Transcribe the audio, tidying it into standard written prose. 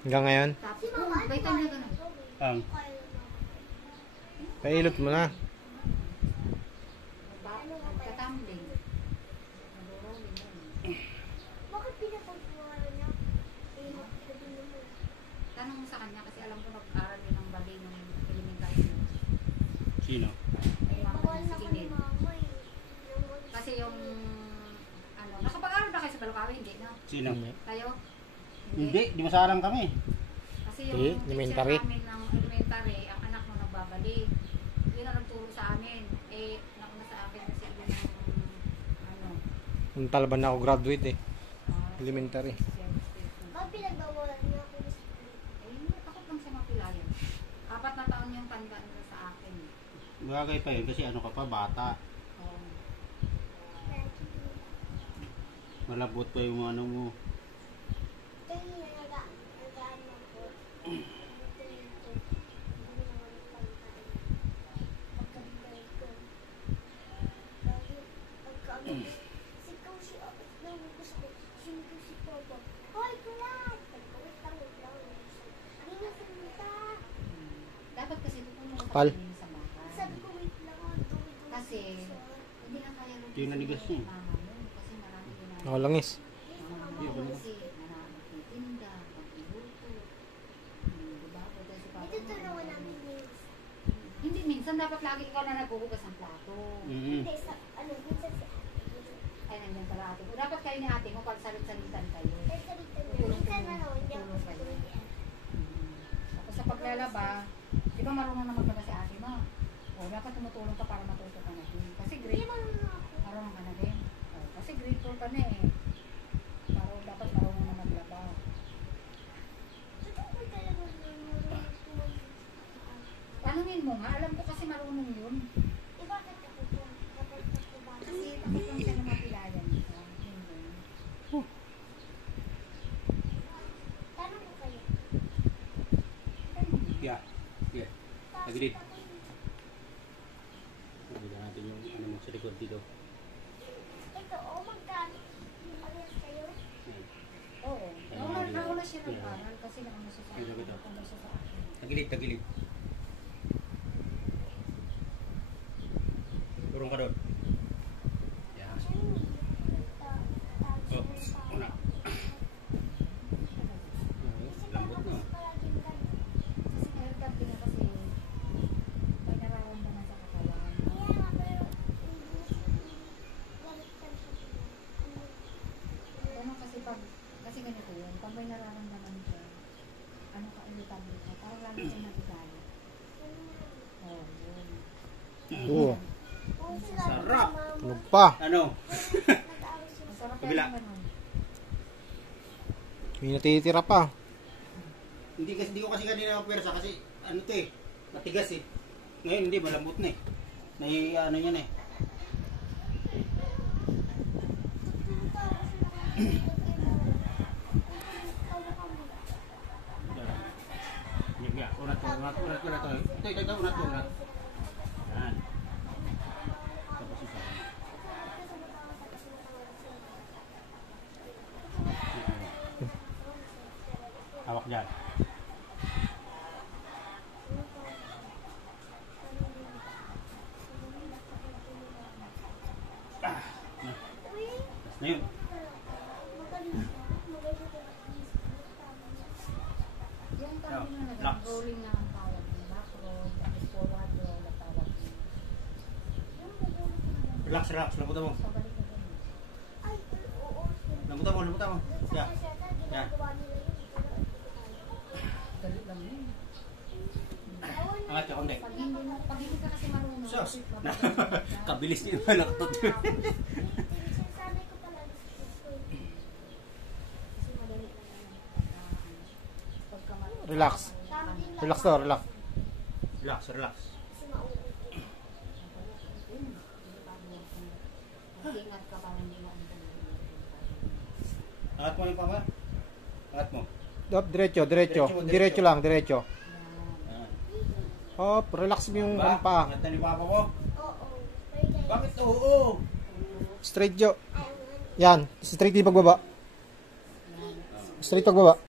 Hanggang ngayon? Tapos, may time na ganun. Pailot mo na. Katambling. Bakit pinapagpuwara niya? Tanong mo sa kanya kasi alam ko nag-aaral yun ng ballet ng elementary. Sino? Ay, mama Bawal niya na si ko ni Kinid. mama eh. Kasi yung, ano, nakapag-aaral ba kayo sa Balukawin? Hindi, no? Sino? Kayo? Hindi, di masalang kami. Kasi yung Eh, teacher elementary. namin ng elementary, ang anak mo nagbabalik. Yun ang nagturo sa amin. Eh, nakuna sa akin kasi yun yung, ano, Nung talaban na ako graduate eh. ah, Elementary. Bakit pinagbawalan niya ako sa school? eh, takot lang siya mapilayan. 4 na taon yung tanda nila sa akin. Bagay pa yun kasi ano ka pa, bata. Oh. Malabot pa yung ano mo. Kaya nagaan lang po. Sikaw si Apis na gusto ko. Sikaw si Papa. Hoy, kulat! Wait lang. Hindi na salita. Dapat kasi tutulong Pal. sa bahay. Sabi ko, wait lang. Kasi, hindi na kaya lutusin Yung nanigas niya. yung mama mo. Kasi marami din na. Nakalangis. Kasi, nagtitinda, pag-iluto. Diba? Pwede si Papa mo. Itutulungan namin nails. Hindi, minsan dapat lagi ikaw na naghuhugas ng plato. Hindi, minsan si Ate. Ay, nandiyan pala ate ko. Dapat kayo ni ate mo pag salit-salitan kayo. Minsan hindi ako sa Tapos sa paglalaba, di ba marunong na maglaba si ate mo? O, dapat tumutulong ka para matuto ka na din. Kasi grade, marunong ka na din. O, kasi grade 4 ka na eh. Dapat marunong na maglaba. Tanungin mo nga, alam ko kasi marunong yun. Kasi takot lang siya na mapilayan. Tanong ko kayo. Yeah. Yeah. Agreed. Nabila natin yung ano mo sa likod dito. Ito, magkano? Parehas kayo? Oo. Nauna siya nag-aral kasi nauna siya sa akin. Tagilid, tagilid. Turun ka doon. Yan. Oops. Una. Lambot na. Kasi haircut din kasi may nararamdaman sa katawan. Ganun kasi kasi ganito yun, pag may nararamdaman siya, ano ka, irritable ka, parang lagi siya nagagalit. Oo, yun. Oo. Sarap. Tunog pa. Ano? Masarap Kabila. yan ganun. May natitira pa. Hindi ko kasi kanina mapwersa kasi ano to eh, matigas eh. Ngayon hindi, malambot na eh. Ano yan eh. Unat to. Ito, unat to. Yan. Tapos isa. Hawak dyan. Na yun. Yung tawag na rolling na ang tawag ng back roll, tapos forward roll ang tawag niya. Relax. Lambutan mo. Pabalik na ganun. Ay, oo. Lambutan mo. Yan. Yan. Dali lang yun. Angat ka konti. Pag hindi ka kasi marunong. Sus. Kabilis niyo na nakatot. Sinasabi ko pala Kasi madali lang yan. Pagka Relax. Relax to, relax. Relax. Ingat ka para hindi mo Angat mo yung pama. Angat mo. Hop, diretso. Diretso lang, diretso. Yan. Hop, relax mo yung Ba? pa. Angat na ni papa mo. Oo. Bakit oo? Straight jo. Yan, straight yung pagbaba. Straight pagbaba.